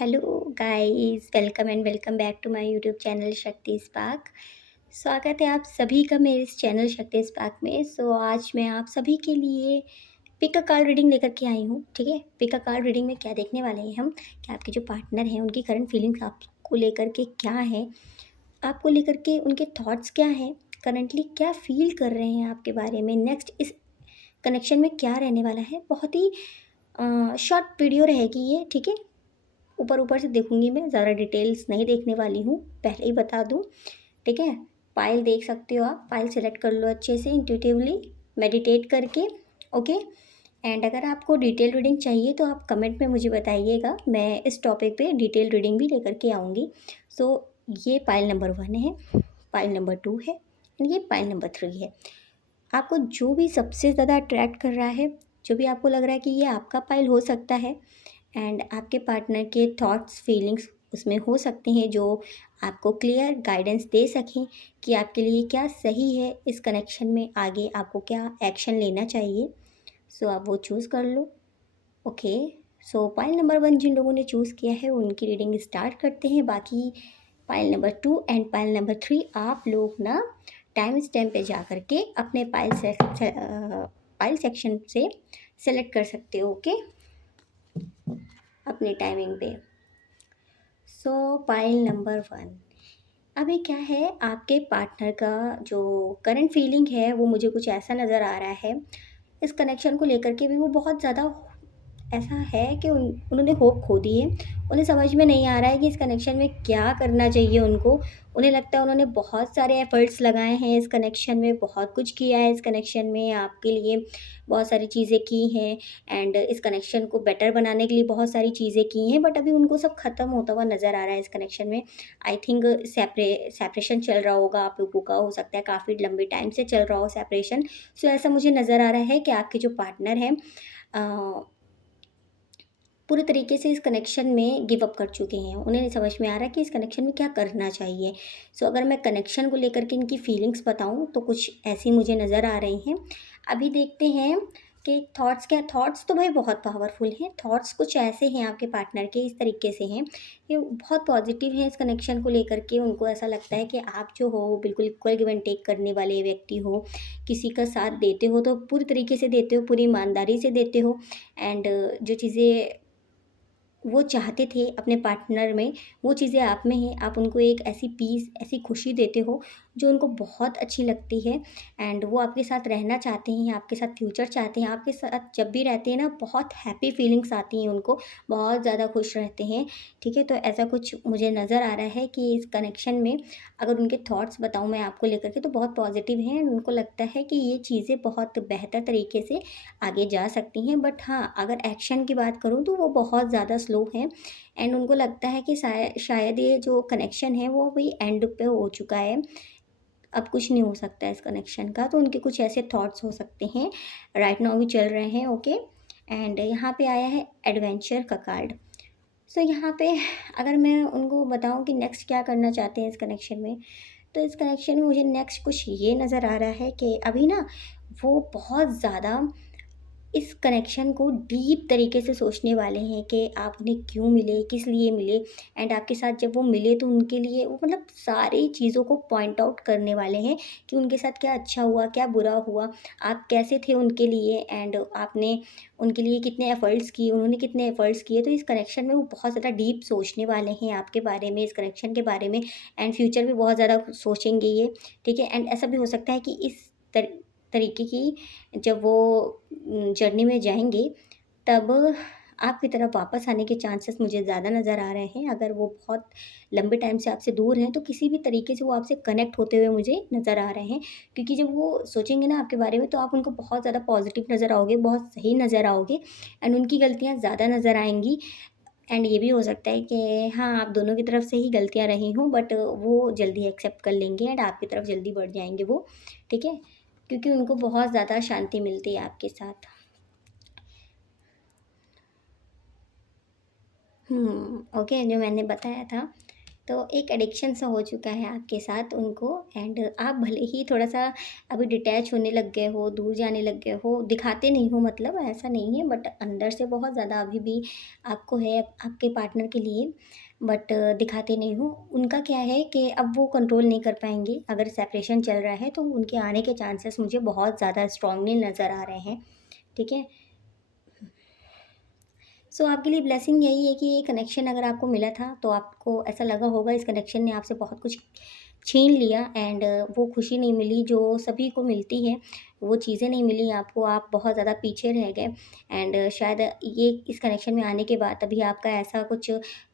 Hello guys, welcome and welcome back to my YouTube channel Shakti spark. स्वागत है आप सभी का मेरे इस चैनल शक्ति स्पार्क में। आज मैं आप सभी के लिए पिक अ कार्ड रीडिंग लेकर के आई हूँ। ठीक है, पिक अ कार्ड रीडिंग में क्या देखने वाले हैं हम कि आपके जो पार्टनर हैं उनकी करंट फीलिंग्स आपको लेकर के क्या है, आपको लेकर के उनके थॉट्स क्या हैं, करंटली क्या फील कर रहे हैं आपके बारे में, नेक्स्ट इस कनेक्शन में क्या रहने वाला है। बहुत ही शॉर्ट वीडियो रहेगी ये। ठीक है, ऊपर ऊपर से देखूंगी, मैं ज़्यादा डिटेल्स नहीं देखने वाली हूँ, पहले ही बता दूँ। ठीक है, पाइल देख सकते हो आप, पाइल सेलेक्ट कर लो अच्छे से इंट्यूटिवली मेडिटेट करके। ओके, एंड अगर आपको डिटेल रीडिंग चाहिए तो आप कमेंट में मुझे बताइएगा, मैं इस टॉपिक पे डिटेल रीडिंग भी लेकर के आऊँगी। सो ये पाइल नंबर 1 है, पाइल नंबर 2 है एंड ये पाइल नंबर 3 है। आपको जो भी सबसे ज़्यादा अट्रैक्ट कर रहा है, जो भी आपको लग रहा है कि ये आपका पाइल हो सकता है एंड आपके पार्टनर के थॉट्स फीलिंग्स उसमें हो सकते हैं, जो आपको क्लियर गाइडेंस दे सकें कि आपके लिए क्या सही है, इस कनेक्शन में आगे आपको क्या एक्शन लेना चाहिए। सो आप वो चूज़ कर लो। ओके, सो पाइल नंबर 1 जिन लोगों ने चूज़ किया है उनकी रीडिंग स्टार्ट करते हैं। बाकी pile number 2 and pile number 3 आप लोग ना टाइम स्टैम्प पे जा कर के अपने पाइल सेक्शन से सेलेक्ट कर सकते हो। ओके, अपने टाइमिंग पे। पाइल नंबर 1, अभी क्या है, आपके पार्टनर का जो करंट फीलिंग है वो मुझे कुछ ऐसा नज़र आ रहा है। इस कनेक्शन को लेकर के भी वो बहुत ज़्यादा ऐसा है कि उन्होंने होप खो दी है। उन्हें समझ में नहीं आ रहा है कि इस कनेक्शन में क्या करना चाहिए उनको। उन्हें लगता है उन्होंने बहुत सारे एफ़र्ट्स लगाए हैं इस कनेक्शन में, बहुत कुछ किया है इस कनेक्शन में आपके लिए, बहुत सारी चीज़ें की हैं एंड इस कनेक्शन को बेटर बनाने के लिए बहुत सारी चीज़ें की हैं, बट अभी उनको सब ख़त्म होता हुआ नज़र आ रहा है इस कनेक्शन में। आई थिंक सेपरेशन चल रहा होगा आप लोगों का, हो सकता है काफ़ी लंबे टाइम से चल रहा हो सेपरेशन। ऐसा मुझे नज़र आ रहा है कि आपके जो पार्टनर हैं पूरे तरीके से इस कनेक्शन में गिव अप कर चुके हैं। उन्हें नहीं समझ में आ रहा कि इस कनेक्शन में क्या करना चाहिए। अगर मैं कनेक्शन को लेकर के इनकी फीलिंग्स बताऊँ तो कुछ ऐसी मुझे नज़र आ रही हैं। अभी देखते हैं कि थॉट्स क्या, थॉट्स तो भाई बहुत पावरफुल हैं। थॉट्स कुछ ऐसे हैं आपके पार्टनर के, इस तरीके से हैं कि बहुत पॉजिटिव हैं इस कनेक्शन को लेकर के। उनको ऐसा लगता है कि आप जो हो बिल्कुल इक्वल गिव एंड टेक करने वाले व्यक्ति हो, किसी का साथ देते हो तो पूरी तरीके से देते हो, पूरी ईमानदारी से देते हो एंड जो चीज़ें वो चाहते थे अपने पार्टनर में, वो चीज़ें आप में हैं। आप उनको एक ऐसी पीस, ऐसी खुशी देते हो जो उनको बहुत अच्छी लगती है एंड वो आपके साथ रहना चाहते हैं, आपके साथ फ्यूचर चाहते हैं। आपके साथ जब भी रहते हैं ना, बहुत हैप्पी फीलिंग्स आती हैं उनको, बहुत ज़्यादा खुश रहते हैं। ठीक है, तो ऐसा कुछ मुझे नज़र आ रहा है कि इस कनेक्शन में अगर उनके थॉट्स बताऊँ मैं आपको लेकर के तो बहुत पॉजिटिव हैं। उनको लगता है कि ये चीज़ें बहुत बेहतर तरीके से आगे जा सकती हैं, बट हाँ, अगर एक्शन की बात करूँ तो वो बहुत ज़्यादा स्लो हैं एंड उनको लगता है कि शायद ये जो कनेक्शन है वो अभी एंड पे हो चुका है, अब कुछ नहीं हो सकता है इस कनेक्शन का। तो उनके कुछ ऐसे थॉट्स हो सकते हैं, राइट नाउ भी चल रहे हैं। ओके, एंड यहाँ पे आया है एडवेंचर का कार्ड। यहाँ पे अगर मैं उनको बताऊँ कि नेक्स्ट क्या करना चाहते हैं इस कनेक्शन में, तो इस कनेक्शन में मुझे नेक्स्ट कुछ ये नज़र आ रहा है कि अभी ना वो बहुत ज़्यादा इस कनेक्शन को डीप तरीके से सोचने वाले हैं कि आप उन्हें क्यों मिले, किस लिए मिले एंड आपके साथ जब वो मिले तो उनके लिए वो मतलब सारी चीज़ों को पॉइंट आउट करने वाले हैं कि उनके साथ क्या अच्छा हुआ, क्या बुरा हुआ, आप कैसे थे उनके लिए एंड आपने उनके लिए कितने एफ़र्ट्स किए, उन्होंने कितने एफ़र्ट्स किए। तो इस कनेक्शन में वो बहुत ज़्यादा डीप सोचने वाले हैं आपके बारे में, इस कनेक्शन के बारे में एंड फ्यूचर भी बहुत ज़्यादा सोचेंगे ये। ठीक है, एंड ऐसा भी हो सकता है कि इस तरीके की जब वो जर्नी में जाएँगे, तब आपकी तरफ वापस आने के चांसेस मुझे ज़्यादा नज़र आ रहे हैं। अगर वो बहुत लंबे टाइम से आपसे दूर हैं, तो किसी भी तरीके से वो आपसे कनेक्ट होते हुए मुझे नज़र आ रहे हैं। क्योंकि जब वो सोचेंगे ना आपके बारे में, तो आप उनको बहुत ज़्यादा पॉज़िटिव नज़र आओगे, बहुत सही नज़र आओगे एंड उनकी गलतियाँ ज़्यादा नज़र आएँगी एंड ये भी हो सकता है कि हाँ, आप दोनों की तरफ से ही गलतियाँ रही हों, बट वो जल्दी एक्सेप्ट कर लेंगे एंड आपकी तरफ जल्दी बढ़ जाएँगे वो। ठीक है? क्योंकि उनको बहुत ज़्यादा शांति मिलती है आपके साथ। ओके, जो मैंने बताया था, तो एक एडिक्शन सा हो चुका है आपके साथ उनको, एंड आप भले ही थोड़ा-सा अभी डिटैच होने लग गए हो, दूर जाने लग गए हो, दिखाते नहीं हो मतलब ऐसा नहीं है, बट अंदर से बहुत ज़्यादा अभी भी आपको है आपके पार्टनर के लिए, बट दिखाते नहीं हो। उनका क्या है कि अब वो कंट्रोल नहीं कर पाएँगे, अगर सेपरेशन चल रहा है तो उनके आने के चांसेस मुझे बहुत ज़्यादा स्ट्रांगली नज़र आ रहे हैं, ठीक है? सो आपके लिए ब्लेसिंग यही है कि ये कनेक्शन अगर आपको मिला था तो आपको ऐसा लगा होगा इस कनेक्शन ने आपसे बहुत कुछ छीन लिया, एंड वो खुशी नहीं मिली जो सभी को मिलती है, वो चीज़ें नहीं मिली आपको, आप बहुत ज़्यादा पीछे रह गए, एंड शायद ये इस कनेक्शन में आने के बाद अभी आपका ऐसा कुछ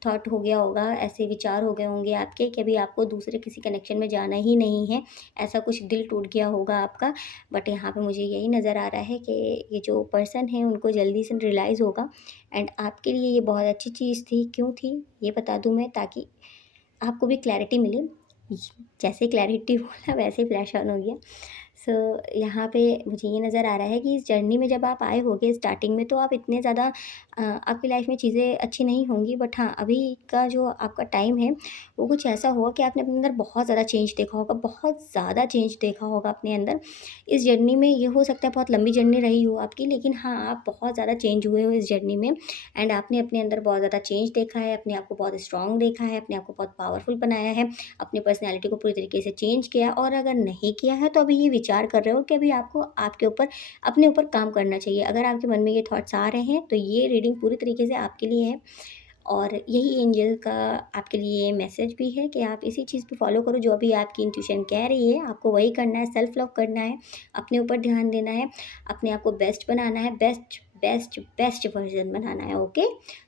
थॉट हो गया होगा, ऐसे विचार हो गए होंगे आपके कि अभी आपको दूसरे किसी कनेक्शन में जाना ही नहीं है, ऐसा कुछ दिल टूट गया होगा आपका। बट यहाँ पे मुझे यही नज़र आ रहा है कि ये जो पर्सन है उनको जल्दी से रियलाइज़ होगा, एंड आपके लिए ये बहुत अच्छी चीज़ थी। क्यों थी ये बता दूँ मैं, ताकि आपको भी क्लैरिटी मिले। जैसे क्लैरिटी बोला वैसे ही फ्लैश ऑन हो गया। सो यहाँ पे मुझे ये नज़र आ रहा है कि इस जर्नी में जब आप आए होगे स्टार्टिंग में तो आप इतने ज़्यादा आपकी लाइफ में चीज़ें अच्छी नहीं होंगी, बट हाँ, अभी का जो आपका टाइम है वो कुछ ऐसा होगा कि आपने अपने अंदर बहुत ज़्यादा चेंज देखा होगा, बहुत ज़्यादा चेंज देखा होगा अपने अंदर। इस जर्नी में ये हो सकता है बहुत लंबी जर्नी रही हो आपकी, लेकिन हाँ, आप बहुत ज़्यादा चेंज हुए हो इस जर्नी में, एंड आपने अपने अंदर बहुत ज़्यादा चेंज देखा है, अपने आप को बहुत स्ट्रॉन्ग देखा है, अपने आप को बहुत पावरफुल बनाया है, अपनी पर्सनैलिटी को पूरी तरीके से चेंज किया, और अगर नहीं किया है तो अभी ये विचार कर रहे हो कि अभी आपको आपके ऊपर अपने ऊपर काम करना चाहिए। अगर आपके मन में ये थॉट्स आ रहे हैं तो ये रीडिंग पूरी तरीके से आपके लिए है, और यही एंजल का आपके लिए मैसेज भी है कि आप इसी चीज़ पे फॉलो करो जो अभी आपकी इंट्यूशन कह रही है, आपको वही करना है, सेल्फ लव करना है, अपने ऊपर ध्यान देना है, अपने आप को बेस्ट बनाना है, बेस्ट बेस्ट बेस्ट वर्जन बनाना है, ओके।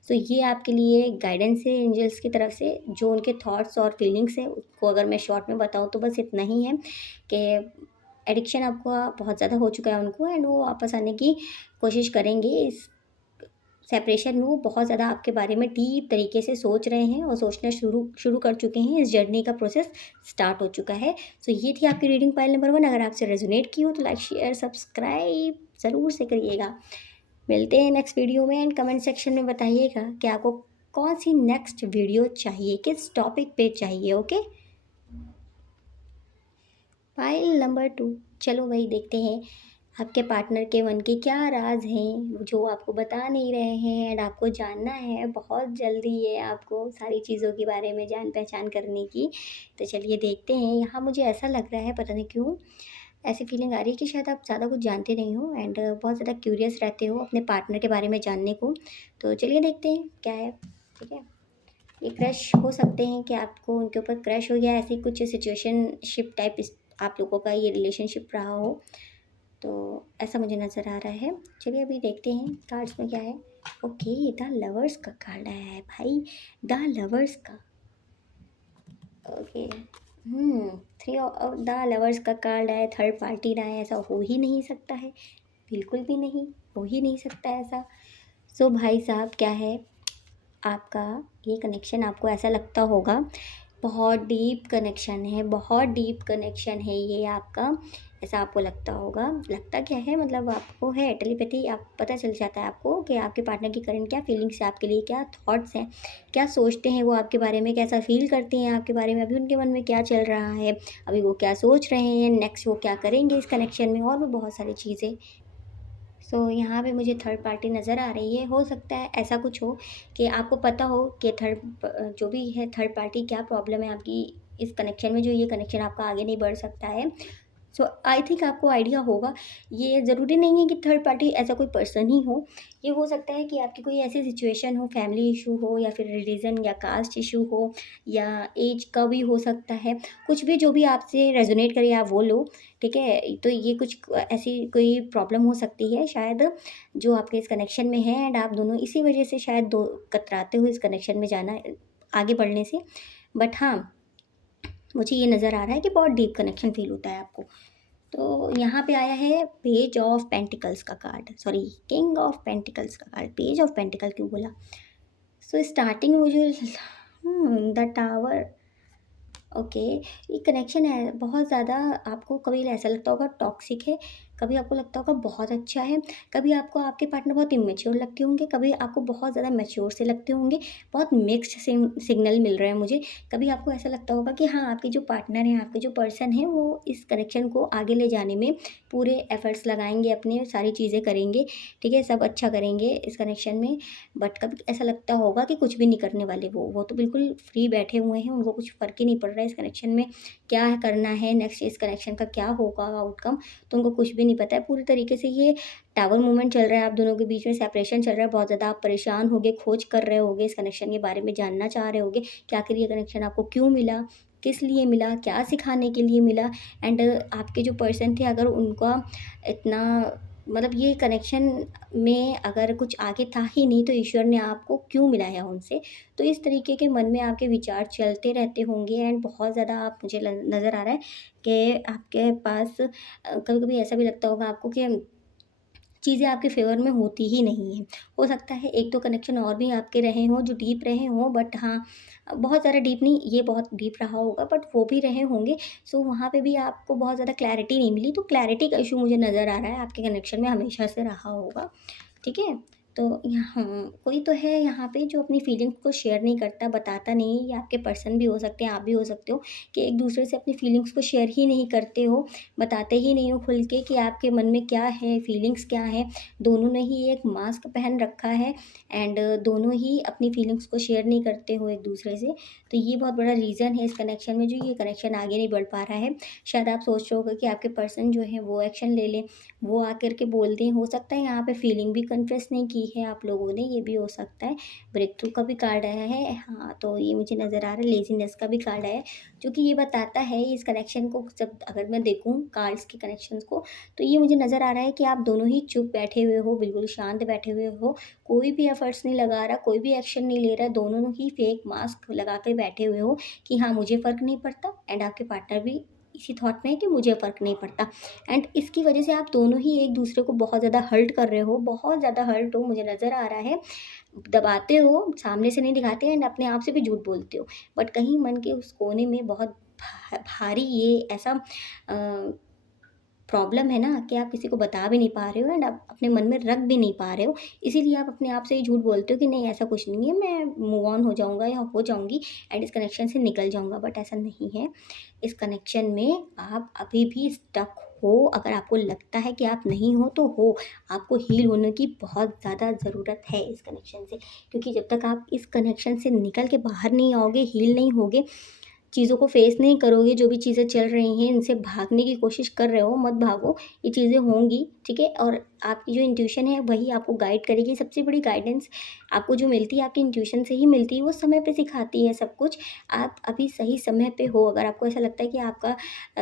सो ये आपके लिए गाइडेंस है एंजल्स की तरफ से, जो उनके थॉट्स और फीलिंग्स हैं उसको अगर मैं शॉर्ट में बताऊँ तो बस इतना ही है कि एडिक्शन आपका बहुत ज़्यादा हो चुका है उनको, एंड वो वापस आने की कोशिश करेंगे। इस सेपरेशन में वो बहुत ज़्यादा आपके बारे में डीप तरीके से सोच रहे हैं और सोचना शुरू शुरू कर चुके हैं, इस जर्नी का प्रोसेस स्टार्ट हो चुका है। सो ये थी आपकी रीडिंग पाइल नंबर 1। अगर आपसे रेजोनेट की हो तो लाइक शेयर सब्सक्राइब ज़रूर से करिएगा। मिलते हैं नेक्स्ट वीडियो में, एंड कमेंट सेक्शन में बताइएगा कि आपको कौन सी नेक्स्ट वीडियो चाहिए, किस टॉपिक पे चाहिए, ओके। फाइल नंबर 2, चलो वही देखते हैं आपके पार्टनर के मन के क्या राज हैं जो आपको बता नहीं रहे हैं, एंड आपको जानना है, बहुत जल्दी है आपको सारी चीज़ों के बारे में जान पहचान करने की। तो चलिए देखते हैं। यहाँ मुझे ऐसा लग रहा है, पता नहीं क्यों ऐसी फीलिंग आ रही है कि शायद आप ज़्यादा कुछ जानते नहीं हो, एंड बहुत ज़्यादा क्यूरियस रहते हो अपने पार्टनर के बारे में जानने को। तो चलिए देखते हैं क्या है, ठीक है। ये क्रश हो सकते हैं कि आपको उनके ऊपर क्रश हो गया, ऐसी कुछ सिचुएशनशिप टाइप इस आप लोगों का ये रिलेशनशिप रहा हो, तो ऐसा मुझे नज़र आ रहा है। चलिए अभी देखते हैं कार्ड्स में क्या है। ओके, द लवर्स का कार्ड आया है भाई, द लवर्स का। ओके, थ्री द लवर्स का कार्ड आया, थर्ड पार्टी रहा है, ऐसा हो ही नहीं सकता है, बिल्कुल भी नहीं, हो ही नहीं सकता ऐसा। सो भाई साहब क्या है आपका ये कनेक्शन, आपको ऐसा लगता होगा बहुत डीप कनेक्शन है, बहुत डीप कनेक्शन है ये आपका, ऐसा आपको लगता होगा। लगता क्या है मतलब आपको है टेलीपैथी, आप पता चल जाता है आपको कि आपके पार्टनर की करंट क्या फीलिंग्स है आपके लिए, क्या थॉट्स हैं, क्या सोचते हैं वो आपके बारे में, कैसा फील करते हैं आपके बारे में, अभी उनके मन में क्या चल रहा है, अभी वो क्या सोच रहे हैं, नेक्स्ट वो क्या करेंगे इस कनेक्शन में, और भी बहुत सारी चीज़ें। सो यहाँ पे मुझे थर्ड पार्टी नज़र आ रही है। हो सकता है ऐसा कुछ हो कि आपको पता हो कि जो भी है थर्ड पार्टी क्या प्रॉब्लम है आपकी इस कनेक्शन में, जो ये कनेक्शन आपका आगे नहीं बढ़ सकता है। सो आई थिंक आपको आइडिया होगा। ये ज़रूरी नहीं है कि थर्ड पार्टी ऐसा कोई पर्सन ही हो, ये हो सकता है कि आपकी कोई ऐसी सिचुएशन हो, फैमिली इशू हो, या फिर रिलीजन या कास्ट इशू हो, या एज का भी हो सकता है। कुछ भी जो भी आपसे रेजोनेट करे आप वो लो, ठीक है। तो ये कुछ ऐसी कोई प्रॉब्लम हो सकती है शायद जो आपके इस कनेक्शन में है, एंड आप दोनों इसी वजह से शायद दो कतराते हो इस कनेक्शन में जाना आगे बढ़ने से। बट हाँ, मुझे ये नज़र आ रहा है कि बहुत डीप कनेक्शन फील होता है आपको। तो यहाँ पे आया है पेज ऑफ पेंटिकल्स का card, sorry king of pentacles का कार्ड, पेज ऑफ पेंटिकल क्यों बोला। सो स्टार्टिंग में मुझे द टावर। ओके, ये कनेक्शन है बहुत ज़्यादा, आपको कभी ऐसा लगता होगा टॉक्सिक है, कभी आपको लगता होगा बहुत अच्छा है, कभी आपको आपके पार्टनर बहुत इमेच्योर लगते होंगे, कभी आपको बहुत ज़्यादा मैच्योर से लगते होंगे, बहुत मिक्स्ड सिग्नल मिल रहे हैं मुझे। कभी आपको ऐसा लगता होगा कि हाँ, आपके जो पार्टनर हैं, आपके जो पर्सन हैं, वो इस कनेक्शन को आगे ले जाने में पूरे एफर्ट्स लगाएँगे, अपने सारी चीज़ें करेंगे, ठीक है? सब अच्छा करेंगे इस कनेक्शन में। बट कभी ऐसा लगता होगा कि कुछ भी नहीं करने वाले वो तो बिल्कुल फ्री बैठे हुए हैं, उनको कुछ फ़र्क ही नहीं पड़ रहा है इस कनेक्शन में क्या करना है, नेक्स्ट इस कनेक्शन का क्या होगा आउटकम, तो उनको कुछ भी नहीं पता है। पूरी तरीके से ये टावर मूवमेंट चल रहा है, आप दोनों के बीच में सेपरेशन चल रहा है, बहुत ज़्यादा आप परेशान होगे, खोज कर रहे होगे, इस कनेक्शन के बारे में जानना चाह रहे होगे कि आखिर ये कनेक्शन आपको क्यों मिला, किस लिए मिला, क्या सिखाने के लिए मिला। एंड आपके जो पर्सन थे, अगर उनका इतना मतलब ये कनेक्शन में अगर कुछ आगे था ही नहीं, तो ईश्वर ने आपको क्यों मिलाया उनसे। तो इस तरीके के मन में आपके विचार चलते रहते होंगे एंड बहुत ज़्यादा आप मुझे नज़र आ रहा है कि आपके पास कभी कभी ऐसा भी लगता होगा आपको कि चीज़ें आपके फ़ेवर में होती ही नहीं हैं। हो सकता है एक दो कनेक्शन और भी आपके रहे हों जो डीप रहे हों, बट हाँ, बहुत ज़्यादा डीप नहीं, ये बहुत डीप रहा होगा, बट वो भी रहे होंगे। सो वहाँ पे भी आपको बहुत ज़्यादा क्लैरिटी नहीं मिली, तो क्लैरिटी का इश्यू मुझे नज़र आ रहा है आपके कनेक्शन में हमेशा से रहा होगा। ठीक है? तो यहाँ कोई तो है यहाँ पे जो अपनी फीलिंग्स को शेयर नहीं करता, बताता नहीं है। ये आपके पर्सन भी हो सकते हैं, आप भी हो सकते हो कि एक-दूसरे से अपनी फीलिंग्स को शेयर ही नहीं करते हो, बताते ही नहीं हो खुल के कि आपके मन में क्या है, फीलिंग्स क्या हैं। दोनों ने ही एक मास्क पहन रखा है एंड दोनों ही अपनी फीलिंग्स को शेयर नहीं करते हो एक-दूसरे से। तो ये बहुत बड़ा रीज़न है इस कनेक्शन में, जो ये कनेक्शन आगे नहीं बढ़ पा रहा है। शायद आप सोच रहे होगे कि आपके पर्सन जो है वो एक्शन ले लें, वो आकर के बोल दें। हो सकता है यहाँ पे फीलिंग भी कन्फेस नहीं की है आप लोगों ने, ये भी हो सकता है। ब्रेक थ्रू का भी कार्ड आया है, हाँ, तो ये मुझे नज़र आ रहा है। लेज़ीनेस का भी कार्ड आया है, जो कि ये बताता है इस कनेक्शन को जब अगर मैं देखूँ कार्ड्स के कनेक्शंस को, तो ये मुझे नज़र आ रहा है कि आप दोनों ही चुप बैठे हुए हो, बिल्कुल शांत बैठे हुए हो। कोई भी एफर्ट्स नहीं लगा रहा, कोई भी एक्शन नहीं ले रहा, दोनों ही फेक मास्क लगा के बैठे हुए हो कि हाँ, मुझे फ़र्क नहीं पड़ता, एंड आपके पार्टनर भी इसी थॉट में है कि मुझे फ़र्क नहीं पड़ता। एंड इसकी वजह से आप दोनों ही एक दूसरे को बहुत ज़्यादा हर्ट कर रहे हो, बहुत ज़्यादा हर्ट हो मुझे नज़र आ रहा है। दबाते हो, सामने से नहीं दिखाते एंड अपने आप से भी झूठ बोलते हो। बट कहीं मन के उस कोने में बहुत भारी ये ऐसा अ, प्रॉब्लम है ना कि आप किसी को बता भी नहीं पा रहे हो एंड आप अपने मन में रख भी नहीं पा रहे हो। इसीलिए आप अपने आप से ही झूठ बोलते हो कि नहीं ऐसा कुछ नहीं है, मैं मूव ऑन हो जाऊँगा या हो जाऊँगी एंड इस कनेक्शन से निकल जाऊँगा, बट ऐसा नहीं है। इस कनेक्शन में आप अभी भी स्टक हो, अगर आपको लगता है कि आप नहीं हो तो हो। आपको हील होने की बहुत ज़्यादा ज़रूरत है इस कनेक्शन से, क्योंकि जब तक आप इस कनेक्शन से निकल के बाहर नहीं आओगे, हील नहीं होगे, चीज़ों को फेस नहीं करोगे, जो भी चीज़ें चल रही हैं, इनसे भागने की कोशिश कर रहे हो, मत भागो, ये चीज़ें होंगी, ठीक है? और आपकी जो इंट्यूशन है, वही आपको गाइड करेगी। सबसे बड़ी गाइडेंस आपको जो मिलती है, आपकी इंट्यूशन से ही मिलती है, वो समय पे सिखाती है सब कुछ। आप अभी सही समय पे हो, अगर आपको ऐसा लगता है कि आपका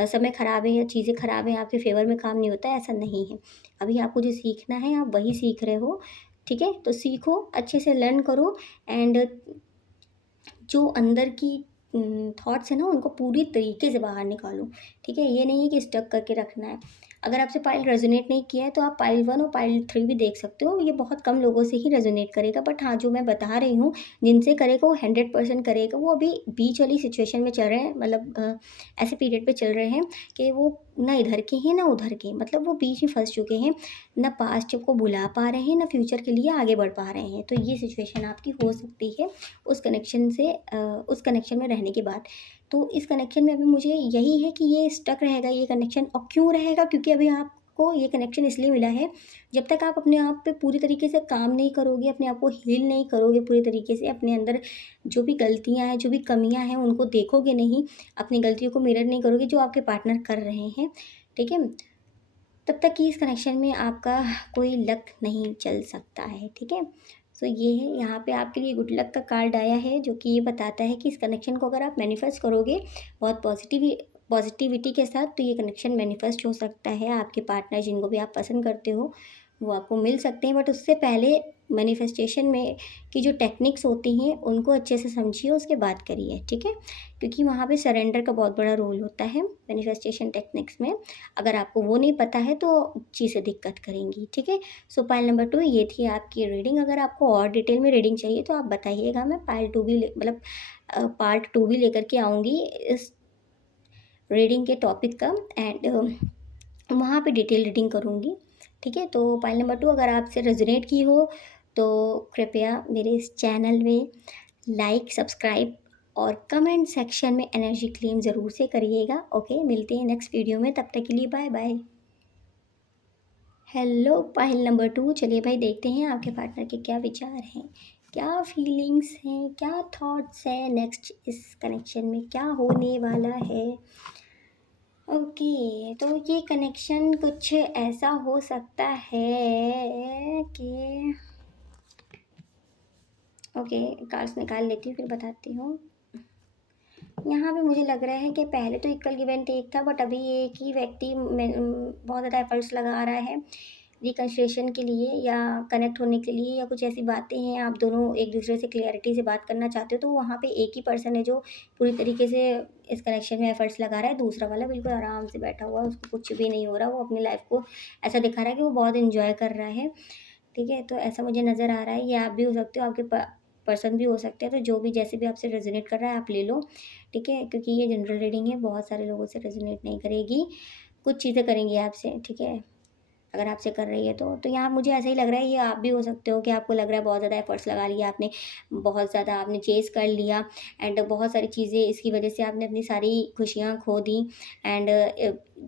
समय खराब है या चीज़ें खराब हैं, आपके फ़ेवर में काम नहीं होता है, ऐसा नहीं है। अभी आपको जो सीखना है, आप वही सीख रहे हो, ठीक है? तो सीखो, अच्छे से लर्न करो एंड जो अंदर की थॉट्स हैं ना, उनको पूरी तरीके से बाहर निकालो, ठीक है? ये नहीं है कि स्टक करके रखना है। अगर आपसे पाइल रेज़ोनेट नहीं किया है, तो आप पाइल 1 और पाइल 3 भी देख सकते हो। ये बहुत कम लोगों से ही रेज़ोनेट करेगा, बट हाँ, जो मैं बता रही हूँ, जिनसे करेगा वो 100% करेगा। वो अभी बीच वाली सिचुएशन में चल रहे हैं, मतलब ऐसे पीरियड पे चल रहे हैं कि वो ना इधर के हैं, ना उधर के। मतलब वो बीच में फँस चुके हैं, ना पास्ट को भुला पा रहे हैं, ना फ्यूचर के लिए आगे बढ़ पा रहे हैं। तो ये सिचुएशन आपकी हो सकती है उस कनेक्शन से उस कनेक्शन में रहने के बाद। तो इस कनेक्शन में अभी मुझे यही है कि ये स्टक रहेगा ये कनेक्शन, और क्यों रहेगा? क्योंकि अभी आपको ये कनेक्शन इसलिए मिला है, जब तक आप अपने आप पे पूरी तरीके से काम नहीं करोगे, अपने आप को हील नहीं करोगे पूरी तरीके से, अपने अंदर जो भी गलतियाँ हैं, जो भी कमियाँ हैं, उनको देखोगे नहीं, अपनी गलतियों को मिरर नहीं करोगे जो आपके पार्टनर कर रहे हैं, ठीक है? तब तक कि इस कनेक्शन में आपका कोई लक नहीं चल सकता है, ठीक है? सो ये है, यहाँ पे आपके लिए गुड लक का कार्ड आया है, जो कि ये बताता है कि इस कनेक्शन को अगर आप मैनिफेस्ट करोगे बहुत पॉजिटिविटी के साथ, तो ये कनेक्शन मैनिफेस्ट हो सकता है। आपके पार्टनर जिनको भी आप पसंद करते हो, वो आपको मिल सकते हैं, बट उससे पहले मैनिफेस्टेशन में की जो टेक्निक्स होती हैं, उनको अच्छे से समझिए, उसके बाद करिए, ठीक है? क्योंकि वहाँ पे सरेंडर का बहुत बड़ा रोल होता है मैनिफेस्टेशन टेक्निक्स में। अगर आपको वो नहीं पता है तो चीज़ें दिक्कत करेंगी, ठीक है? सो पाइल नंबर 2 ये थी आपकी रीडिंग। अगर आपको और डिटेल में रीडिंग चाहिए तो आप बताइएगा, मैं पाइल 2 भी मतलब पार्ट 2 भी लेकर के आऊँगी इस रीडिंग के टॉपिक का। एंड वहाँ पे डिटेल रीडिंग करूँगी। ठीक है? तो पाइल नंबर 2 अगर आपसे रेज़ोनेट की हो तो कृपया मेरे इस चैनल में लाइक, सब्सक्राइब और कमेंट सेक्शन में एनर्जी क्लेम ज़रूर से करिएगा। ओके, मिलते हैं नेक्स्ट वीडियो में, तब तक के लिए bye bye. Hello pile number 2, चलिए भाई देखते हैं आपके पार्टनर के क्या विचार हैं, क्या फीलिंग्स हैं, क्या थॉट्स हैं, नेक्स्ट इस कनेक्शन में क्या होने वाला है। ओके, तो ये कनेक्शन कुछ ऐसा हो सकता है कि ओके, कार्ड्स निकाल लेती हूँ फिर बताती हूँ। यहाँ पे मुझे लग रहा है कि पहले तो इक्वल गिव एंड टेक था, बट अभी एक ही व्यक्ति बहुत ज़्यादा एफर्ट्स लगा रहा है रिकन्सिलिएशन के लिए या कनेक्ट होने के लिए, या कुछ ऐसी बातें हैं आप दोनों एक दूसरे से क्लियरिटी से बात करना चाहते हो, तो वहाँ पे एक ही पर्सन है जो पूरी तरीके से इस कनेक्शन में एफर्ट्स लगा रहा है। दूसरा वाला बिल्कुल आराम से बैठा हुआ है, उसको कुछ भी नहीं हो रहा, वो अपनी लाइफ को ऐसा दिखा रहा है कि वो बहुत इंजॉय कर रहा है। ठीक है? तो ऐसा मुझे नज़र आ रहा है, ये आप भी हो सकते हो, आपके पर्सन भी हो सकते हैं, तो जो भी जैसे भी आपसे रेज़ोनेट कर रहा है आप ले लो। ठीक है? क्योंकि ये जनरल रीडिंग है, बहुत सारे लोगों से रेज़ोनेट नहीं करेगी, कुछ चीज़ें करेंगी आपसे। ठीक है? अगर आपसे कर रही है तो यहाँ मुझे ऐसा ही लग रहा है, ये आप भी हो सकते हो कि आपको लग रहा है बहुत ज़्यादा एफर्ट्स लगा लिया आपने, बहुत ज़्यादा आपने चेज़ कर लिया एंड बहुत सारी चीज़ें इसकी वजह से आपने अपनी सारी खुशियाँ खो दी एंड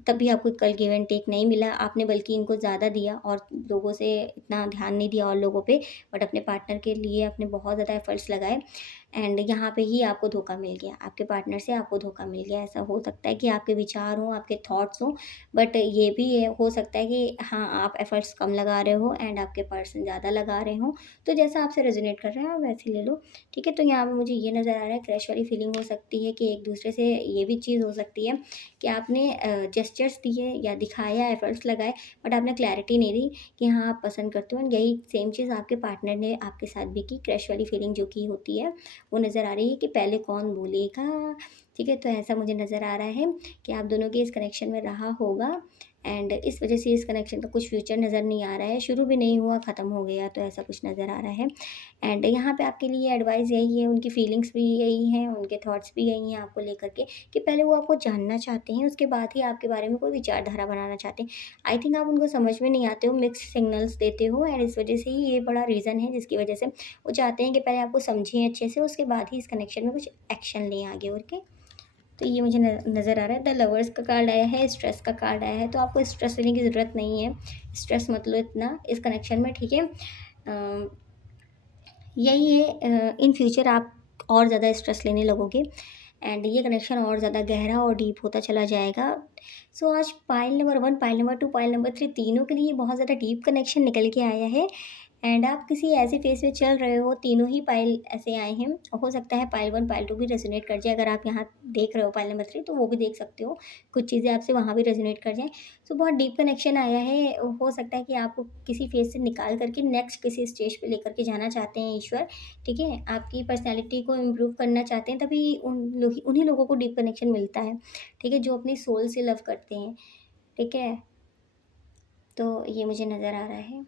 तब भी आपको कल गिव एंड टेक नहीं मिला, आपने बल्कि इनको ज़्यादा दिया और लोगों से इतना ध्यान नहीं दिया और लोगों पे, बट अपने पार्टनर के लिए आपने बहुत ज़्यादा एफर्ट्स लगाए एंड यहाँ पे ही आपको धोखा मिल गया, आपके पार्टनर से आपको धोखा मिल गया। ऐसा हो सकता है कि आपके विचार हों, आपके थॉट्स हों, बट ये भी हो सकता है कि हाँ, आप एफ़र्ट्स कम लगा रहे हो एंड आपके पर्सन ज़्यादा लगा रहे हों, तो जैसा आपसे रेज़ोनेट कर रहा है आप वैसे ले लो। ठीक है? तो यहाँ पे मुझे ये नज़र आ रहा है, क्रश वाली फीलिंग हो सकती है कि एक-दूसरे से ये भी चीज़ हो सकती है कि आपने जेस्चर्स दिए या दिखाया, एफ़र्ट्स लगाए, बट आपने क्लैरिटी नहीं दी कि हाँ, आप पसंद करते हो एंड यही सेम चीज़ आपके पार्टनर ने आपके साथ भी की। क्रश वाली फीलिंग जो कि होती है, वो नज़र आ रही है कि पहले कौन बोलेगा। ठीक है? तो ऐसा मुझे नज़र आ रहा है कि आप दोनों के इस कनेक्शन में रहा होगा एंड इस वजह से इस कनेक्शन का कुछ फ्यूचर नज़र नहीं आ रहा है, शुरू भी नहीं हुआ, ख़त्म हो गया, तो ऐसा कुछ नज़र आ रहा है। एंड यहाँ पे आपके लिए एडवाइस यही है, उनकी फीलिंग्स भी यही हैं, उनके थॉट्स भी यही हैं आपको लेकर के कि पहले वो आपको जानना चाहते हैं, उसके बाद ही आपके बारे में कोई विचारधारा बनाना चाहते हैं। आई थिंक आप उनको समझ में नहीं आते हो, मिक्स्ड सिग्नल्स देते हो एंड इस वजह से ही ये बड़ा रीज़न है जिसकी वजह से वो चाहते हैं कि पहले आपको समझें अच्छे से, उसके बाद ही इस कनेक्शन में कुछ एक्शन लें आगे और के। तो ये मुझे नज़र आ रहा है। द लवर्स का कार्ड आया है, स्ट्रेस का कार्ड आया है, तो आपको स्ट्रेस लेने की ज़रूरत नहीं है। स्ट्रेस मत लो इतना इस कनेक्शन में, ठीक है? यही है, इन फ्यूचर आप और ज़्यादा स्ट्रेस लेने लगोगे एंड ये कनेक्शन और ज़्यादा गहरा और डीप होता चला जाएगा। सो आज pile number 1, pile number 2, pile number 3 तीनों के लिए बहुत ज़्यादा डीप कनेक्शन निकल के आया है एंड आप किसी ऐसे फेज़ में चल रहे हो, तीनों ही पाइल ऐसे आए हैं। हो सकता है पाइल 1, पाइल 2 भी रेज़ोनेट कर जाए, अगर आप यहाँ देख रहे हो पाइल नंबर 3 तो वो भी देख सकते हो। कुछ चीज़ें आपसे वहाँ भी रेज़ोनेट कर जाएँ। सो बहुत डीप कनेक्शन आया है। हो सकता है कि आपको किसी फेज़ से निकाल कर के नेक्स्ट किसी स्टेज पे लेकर के जाना चाहते हैं ईश्वर। ठीक है? आपकी पर्सनैलिटी को इम्प्रूव करना चाहते हैं, तभी उन्हीं लोगों को डीप कनेक्शन मिलता है। ठीक है? जो अपनी सोल से लव करते हैं। ठीक है? तो ये मुझे नज़र आ रहा है।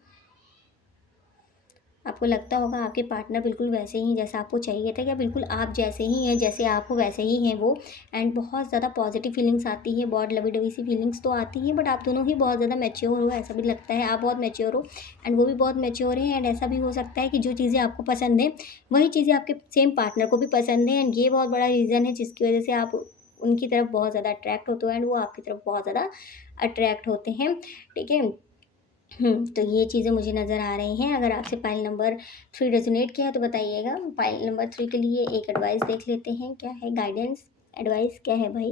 आपको लगता होगा आपके पार्टनर बिल्कुल वैसे ही जैसा आपको चाहिए था, या बिल्कुल आप जैसे ही हैं, जैसे आप हो वैसे ही हैं वो एंड बहुत ज़्यादा पॉजिटिव फीलिंग्स आती है, बहुत लवी-डवी सी फीलिंग्स तो आती हैं, बट आप दोनों ही बहुत ज़्यादा मैच्योर हो, ऐसा भी लगता है। आप बहुत मैच्योर हो एंड वो भी बहुत मैच्योर हैं एंड ऐसा भी हो सकता है कि जो चीज़ें आपको पसंद हैं, वही चीज़ें आपके सेम पार्टनर को भी पसंद हैं एंड ये बहुत बड़ा रीज़न है जिसकी वज़ह से आप उनकी तरफ बहुत ज़्यादा अट्रैक्ट होते हो एंड वो आपकी तरफ बहुत ज़्यादा अट्रैक्ट होते हैं। ठीक है? तो ये चीज़ें मुझे नज़र आ रही हैं। अगर आपसे पाइल नंबर 3 रेज़ोनेट किया है तो बताइएगा। पाइल नंबर 3 के लिए एक एडवाइस देख लेते हैं, क्या है गाइडेंस, एडवाइस क्या है भाई?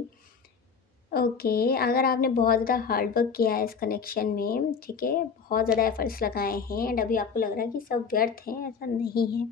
ओके, अगर आपने बहुत ज़्यादा हार्ड वर्क किया है इस कनेक्शन में, ठीक है? बहुत ज़्यादा एफ़र्ट्स लगाए हैं एंड अभी आपको लग रहा है कि सब व्यर्थ है, ऐसा नहीं है।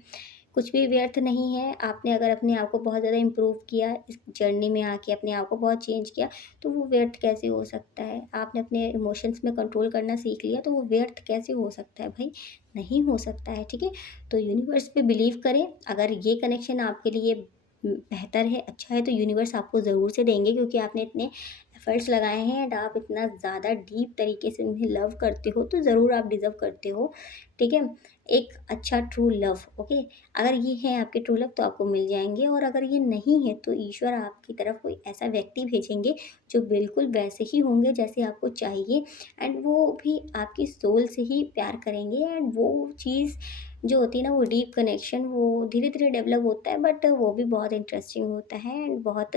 कुछ भी व्यर्थ नहीं है। आपने अगर अपने आप को बहुत ज़्यादा इम्प्रूव किया, इस जर्नी में आके अपने आप को बहुत चेंज किया, तो वो व्यर्थ कैसे हो सकता है? आपने अपने इमोशंस में कंट्रोल करना सीख लिया, तो वो व्यर्थ कैसे हो सकता है भाई? नहीं हो सकता है, ठीक है? तो यूनिवर्स पे बिलीव करें, अगर ये कनेक्शन आपके लिए बेहतर है, अच्छा है, तो यूनिवर्स आपको ज़रूर से देंगे, क्योंकि आपने इतने एफ़र्ट्स लगाए हैं एंड आप इतना ज़्यादा डीप तरीके से उन्हें लव करते हो, तो ज़रूर आप डिज़र्व करते हो, ठीक है? एक अच्छा ट्रू लव, ओके। अगर ये है आपके ट्रू लव तो आपको मिल जाएँगे, और अगर ये नहीं है तो ईश्वर आपकी तरफ कोई ऐसा व्यक्ति भेजेंगे जो बिल्कुल वैसे ही होंगे जैसे आपको चाहिए, एंड वो भी आपकी सोल से ही प्यार करेंगे, एंड वो चीज़ जो होती है ना, वो डीप कनेक्शन वो धीरे-धीरे डेवलप होता है, बट वो भी बहुत इंटरेस्टिंग होता है, एंड बहुत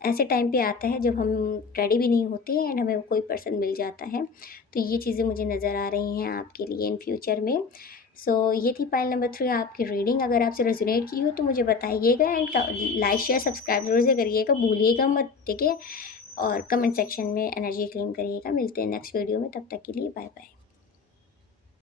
ऐसे टाइम पे आता है जब हम रेडी भी नहीं होते एंड हमें कोई पर्सन मिल जाता है। तो ये चीज़ें मुझे नज़र आ रही हैं आपके लिए इन फ्यूचर में। सो ये थी पाइल नंबर 3 आपकी रीडिंग। अगर आपसे रेज़ोनेट की हो तो मुझे बताइएगा, एंड क लाइक, शेयर, सब्सक्राइब ज़रूर से करिएगा, भूलिएगा मत, ठीक है? और कमेंट सेक्शन में एनर्जी क्लेम करिएगा। मिलते हैं नेक्स्ट वीडियो में, तब तक के लिए बाय बाय।